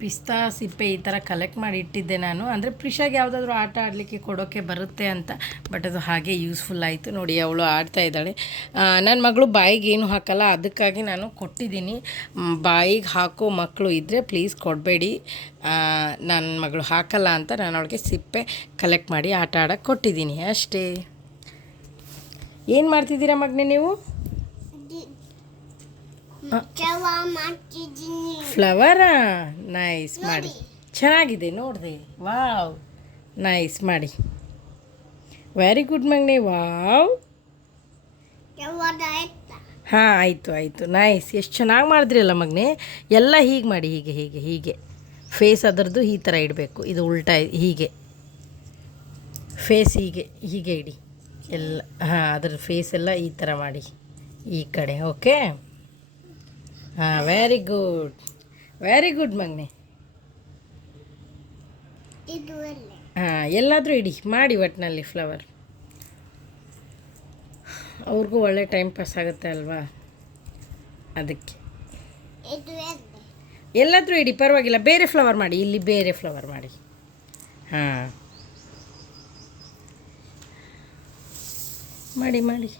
ಪಿಸ್ತಾ ಸಿಪ್ಪೆ ಈ ಥರ ಕಲೆಕ್ಟ್ ಮಾಡಿ ಇಟ್ಟಿದ್ದೆ ನಾನು. ಅಂದರೆ ಪ್ರಿಷಾಗೆ ಯಾವುದಾದ್ರೂ ಆಟ ಆಡಲಿಕ್ಕೆ ಕೊಡೋಕ್ಕೆ ಬರುತ್ತೆ ಅಂತ. ಬಟ್ ಅದು ಹಾಗೆ ಯೂಸ್ಫುಲ್ ಆಯಿತು. ನೋಡಿ ಅವಳು ಆಡ್ತಾ ಇದ್ದಾಳೆ. ನನ್ನ ಮಗಳು ಬಾಯಿಗೆ ಏನು ಹಾಕಲ್ಲ, ಅದಕ್ಕಾಗಿ ನಾನು ಕೊಟ್ಟಿದ್ದೀನಿ. ಬಾಯಿಗೆ ಹಾಕೋ ಮಕ್ಕಳು ಇದ್ದರೆ ಪ್ಲೀಸ್ ಕೊಡಬೇಡಿ. ನನ್ನ ಮಗಳು ಹಾಕಲ್ಲ ಅಂತ ನಾನು ಅವಳಿಗೆ ಸಿಪ್ಪೆ ಕಲೆಕ್ಟ್ ಮಾಡಿ ಆಟ ಆಡೋಕ್ಕೆ ಕೊಟ್ಟಿದ್ದೀನಿ ಅಷ್ಟೇ. ಏನು ಮಾಡ್ತಿದ್ದೀರಾ ಮಗನೇ ನೀವು? ಫ್ಲವರಾ? ನೈಸ್, ಮಾಡಿ. ಚೆನ್ನಾಗಿದೆ, ನೋಡಿದೆ. ವಾವ್, ನೈಸ್, ಮಾಡಿ. ವೆರಿ ಗುಡ್ ಮಗನೇ. ವಾವ್, ಹಾಂ, ಆಯಿತು ಆಯಿತು, ನೈಸ್. ಎಷ್ಟು ಚೆನ್ನಾಗಿ ಮಾಡಿದ್ರಿ ಅಲ್ಲ ಮಗನೇ. ಎಲ್ಲ ಹೀಗೆ ಮಾಡಿ, ಹೀಗೆ ಹೀಗೆ ಹೀಗೆ. ಫೇಸ್ ಅದರದ್ದು ಈ ಥರ ಇಡಬೇಕು. ಇದು ಉಲ್ಟಾ ಹೀಗೆ ಫೇಸ್ ಹೀಗೆ ಹೀಗೆ ಇಡಿ ಎಲ್ಲ. ಹಾಂ, ಅದ್ರ ಫೇಸ್ ಎಲ್ಲ ಈ ಥರ ಮಾಡಿ ಈ ಕಡೆ. ಓಕೆ, ಹಾಂ, ವೆರಿ ಗುಡ್, ವೆರಿ ಗುಡ್ ಮಗನೆ. ಹಾಂ, ಎಲ್ಲಾದರೂ ಇಡಿ, ಮಾಡಿ ಒಟ್ಟಿನಲ್ಲಿ ಫ್ಲವರ್. ಅವ್ರಿಗೂ ಒಳ್ಳೆ ಟೈಮ್ ಪಾಸ್ ಆಗುತ್ತೆ ಅಲ್ವಾ, ಅದಕ್ಕೆ. ಎಲ್ಲಾದರೂ ಇಡಿ, ಪರವಾಗಿಲ್ಲ. ಬೇರೆ ಫ್ಲವರ್ ಮಾಡಿ, ಇಲ್ಲಿ ಬೇರೆ ಫ್ಲವರ್ ಮಾಡಿ. ಹಾಂ, ಮಾಡಿ ಮಾಡಿ.